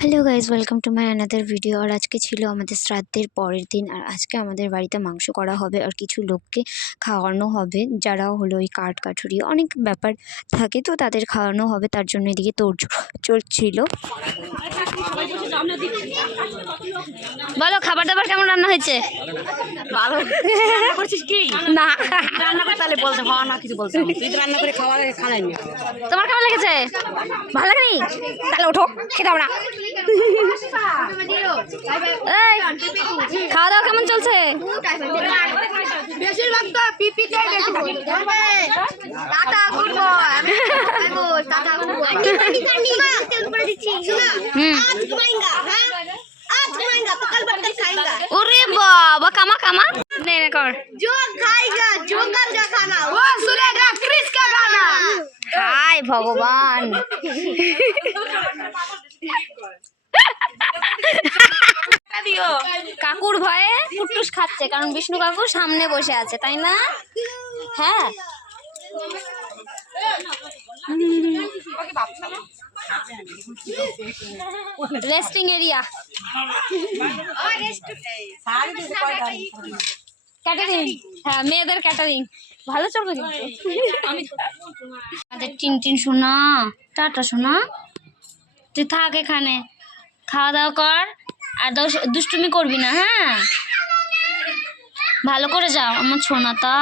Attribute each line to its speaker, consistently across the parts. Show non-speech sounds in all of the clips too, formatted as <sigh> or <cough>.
Speaker 1: Hello guys welcome to my another video আর আজকে ছিল আমাদের শ্রাদ্ধের পরের দিন আর আজকে আমাদের বাড়িতে মাংস করা হবে আর কিছু লোককে খাওয়ানো হবে যারা হলো ওই কাঠ কাঠুরি অনেক ব্যাপার থাকে তো তাদের খাওয়ানো হবে তার জন্য এদিকে তোর চলছিল। বলো খাবার দাবার কেমন রান্না হয়েছে?
Speaker 2: ভালো। করছিস কি? <laughs>
Speaker 1: না।
Speaker 2: রান্না করে তাহলে বলছে হওয়া না কিছু বলছে তুই রান্না করে খাওয়া খাওয়াইনি
Speaker 1: তোমার কেমন লেগেছে? ভালো লাগেনি? তাহলে ওঠো খেতে না। খাওয়া দাওয়া কেমন চলছে
Speaker 3: বেশিরভাগ তো পিপিতে বেশি টাটা গুড বয় আমি tata good boy candy candy তেল করে দিচ্ছি শোনা
Speaker 1: হুম
Speaker 3: आज घुमाएंगा हां आज घुमाएंगा तो कल बर्गर खाएंगा
Speaker 1: ওরে বাবা কামা কামা নে নে কর
Speaker 3: जो खाएगा जोकर का खाना वो सुनेगा क्रिस का गाना
Speaker 1: হায় কাকুর ভয়ে ফুটুস খাচ্ছে, কারণ বিষ্ণু কাকু সামনে বসে আছে, তাই না? হ্যাঁ। রেস্টিং এরিয়া ক্যাটারিং হ্যাঁ মেয়েদের ক্যাটারিং ভালো চলবে কিন্তু। আমাদের টিন টিন শোনা টাটা শোনা তুই থাক এখানে। খাওয়া দাওয়া কর আর দোষ- দুষ্টুমি করবি না হ্যাঁ? ভালো করে যাও, আমার ছোনাটা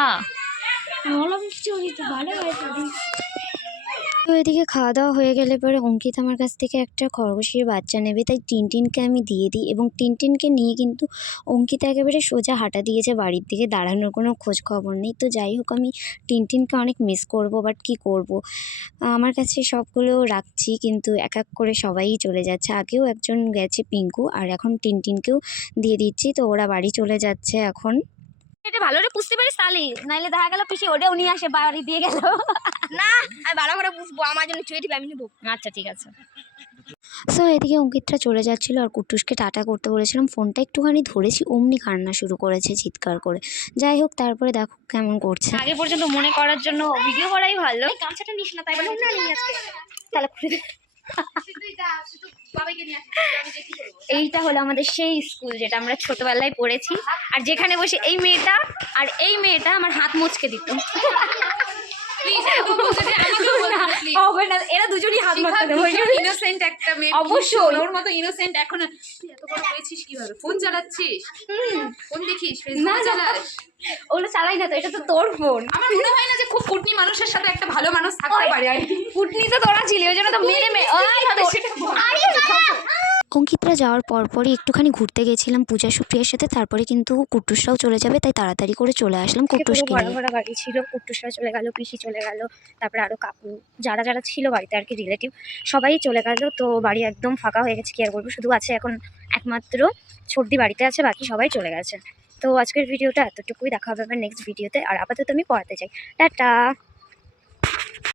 Speaker 1: তো এদিকে খাওয়া দাওয়া হয়ে গেলে পরে অঙ্কিত আমার কাছ থেকে একটা খরগোশের বাচ্চা নেবে। তাই টিনটিনকে আমি দিয়ে দিই এবং টিনটিনকে নিয়ে কিন্তু অঙ্কিতা একেবারে সোজা হাঁটা দিয়েছে বাড়ির দিকে। দাঁড়ানোর কোনো খোঁজ খবর নেই। তো যাই হোক, আমি টিনটিনকে অনেক মিস করব বাট কি করব? আমার কাছে সবগুলো রাখছি, কিন্তু এক এক করে সবাই চলে যাচ্ছে। আগেও একজন গেছে পিঙ্কু, আর এখন টিনটিনকেও দিয়ে দিচ্ছি। তো ওরা বাড়ি চলে যাচ্ছে এখন। এটা ভালো করে পুষতে পারিস তাহলে। নাইলে দেখা গেল পিসি ওটা উনি আসে বাড়ি দিয়ে গেল।
Speaker 3: না আমি ভালো করে বুঝব আমার জন্য ছুঁয়ে দিবে আমি নেব।
Speaker 1: আচ্ছা ঠিক আছে। সো এদিকে অঙ্কিতটা চলে যাচ্ছিল আর কুটুসকে টাটা করতে বলেছিলাম। ফোনটা একটুখানি ধরেছি অমনি কান্না শুরু করেছে চিৎকার করে। যাই হোক তারপরে দেখো কেমন করছে। আগে পর্যন্ত মনে করার জন্য ভিডিও করাই ভালো।
Speaker 3: গামছাটা নিস না তাই বলে না আজকে?
Speaker 1: তাহলে খুলে। এইটা হলো আমাদের সেই স্কুল যেটা আমরা ছোটবেলায় পড়েছি। আর যেখানে বসে এই মেয়েটা আর এই মেয়েটা আমার হাত মুচকে দিত। হবে না, এরা দুজনই হাত মারতে দেবো
Speaker 4: ইনোসেন্ট একটা মেয়ে
Speaker 1: অবশ্যই।
Speaker 4: ওর মতো ইনোসেন্ট এখন এত বড় হয়েছিস কীভাবে? ফোন চালাচ্ছিস? ফোন দেখিস
Speaker 1: না
Speaker 4: চালাস?
Speaker 1: ওগুলো চালাই না তো এটা তো তোর ফোন
Speaker 4: আমার মনে হয় না যে খুব কুটনি মানুষের সাথে একটা ভালো মানুষ থাকতে পারে আর
Speaker 1: ফুটনি তো তোরা ছিলি ওই জন্য তো মেরে। অঙ্কিতরা যাওয়ার পরপরই একটুখানি ঘুরতে গেছিলাম পূজা সুপ্রিয়ার সাথে তারপরে কিন্তু কুট্টুসরাও চলে যাবে তাই তাড়াতাড়ি করে চলে আসলাম নিয়ে।
Speaker 5: ভরা বাড়ি ছিল কুট্টুসরা চলে গেল পিসি চলে গেল তারপরে আরও কাকু যারা যারা ছিল বাড়িতে আর কি রিলেটিভ সবাই চলে গেল তো বাড়ি একদম ফাঁকা হয়ে গেছে কি আর বলব শুধু আছে এখন একমাত্র সর্দি বাড়িতে আছে বাকি সবাই চলে গেছে। তো আজকের ভিডিওটা এতটুকুই দেখা হবে আবার নেক্সট ভিডিওতে আর আপাতত আমি পড়াতে চাই। টাটা!